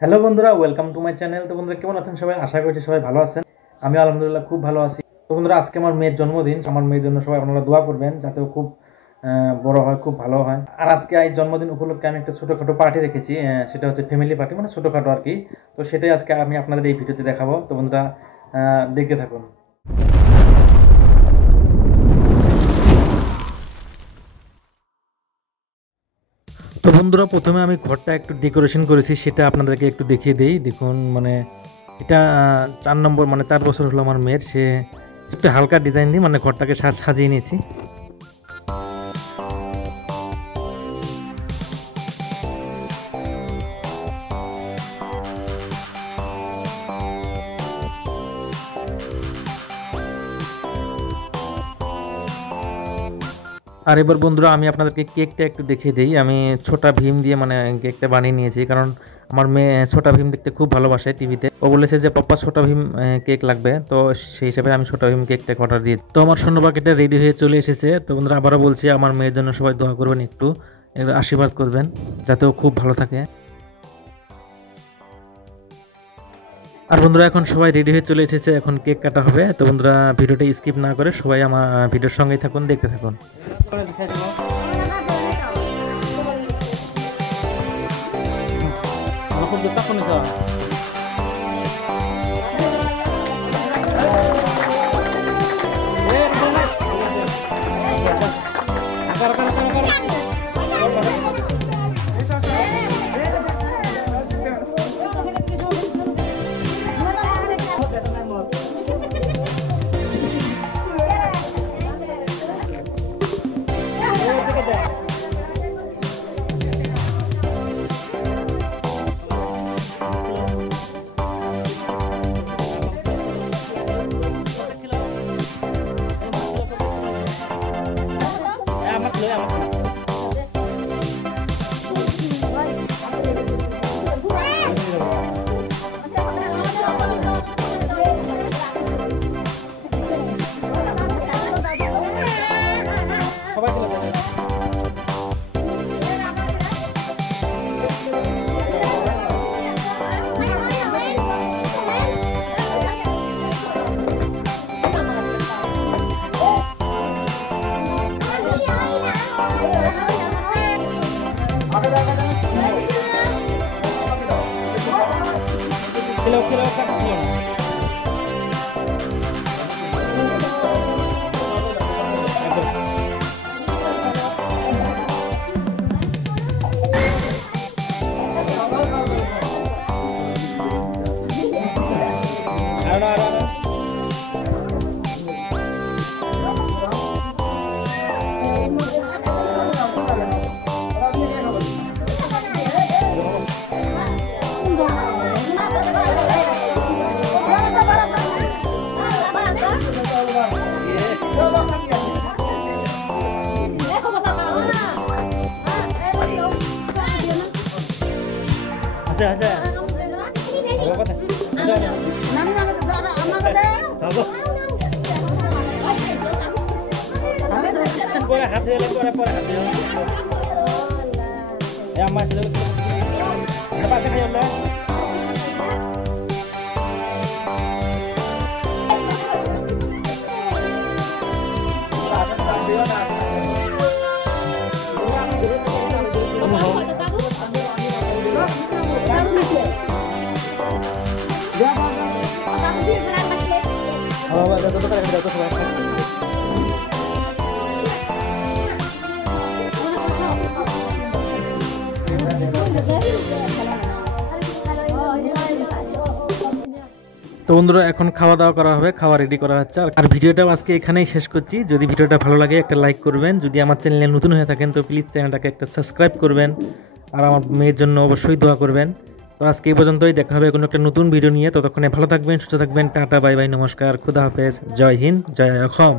হ্যালো বন্ধুরা, welcome to my channel. তো বন্ধুরা কেমন আছেন সবাই? আশা করছি সবাই ভালো আছেন। আমি আলহামদুলিল্লাহ খুব ভালো আছি। তো বন্ধুরা আজকে আমার মেয়ের জন্মদিন। আমার মেয়ের জন্য সবাই আপনারা দোয়া করবেন যাতে ও খুব বড় হয়, খুব ভালো হয়। আর আজকে এই জন্মদিন উপলক্ষে আমি একটা ছোটোখাটো পার্টি রেখেছি, সেটা হচ্ছে ফ্যামিলি পার্টি, মানে ছোটোখাটো আর কি। তো সেটাই আজকে আমি আপনাদের এই ভিডিওতে দেখাবো। তো বন্ধুরা দেখতে থাকুন। তো বন্ধুরা প্রথমে আমি ঘরটা একটু ডেকোরেশন করেছি, সেটা আপনাদেরকে একটু দেখিয়ে দেই। দেখুন মানে এটা 4 নম্বর, মানে 4 বছর হলো আমার মেয়ের। সে একটু হালকা ডিজাইন দিয়ে মানে ঘরটাকে সাজিয়ে নিয়েছি। আর এবার বন্ধুরা আমি আপনাদেরকে কেকটা একটু দেখিয়ে দিই। আমি ছোটা ভীম দিয়ে মানে কেকটা বানিয়ে নিয়েছি, কারণ আমার মেয়ে ছোটা ভীম দেখতে খুব ভালোবাসে। টিভিতে ও বলেছে যে পাপ্পা ছোটা ভীম কেক লাগবে, তো সেই হিসাবে আমি ছোটা ভীম কেকটাকে অর্ডার দিই। তো আমার শূন্য পাকেটটা রেডি হয়ে চলে এসেছে। তো বন্ধুরা আবারও বলছি, আমার মেয়ের জন্য সবাই দোয়া করবেন, একটু আশীর্বাদ করবেন যাতে ও খুব ভালো থাকে। আর বন্ধুরা এখন সবাই রেডি হয়ে চলে এসেছে, এখন কেক কাটা হবে। তো বন্ধুরা ভিডিওটা স্কিপ না করে সবাই আমার ভিডিওর সঙ্গেই থাকুন, দেখতে থাকুন। তো বন্ধুরা এখন খাওয়া দাওয়া করা হবে, খাওয়া রেডি করা হচ্ছে। আর ভিডিওটাও আজকে এখানেই শেষ করছি। যদি ভিডিওটা ভালো লাগে একটা লাইক করবেন, যদি আমার চ্যানেলে নতুন হয়ে থাকেন তো প্লিজ চ্যানেলটাকে একটা সাবস্ক্রাইব করবেন, আর আমার মেয়ের জন্য অবশ্যই দোয়া করবেন। তো আজকে এই পর্যন্তই, দেখা হবে কোনো একটা নতুন ভিডিও নিয়ে। ততক্ষণে ভালো থাকবেন, সুস্থ থাকবেন। টাটা, বাই বাই, নমস্কার, খুদা হাফেজ, জয় হিন্দ, জয় অসম।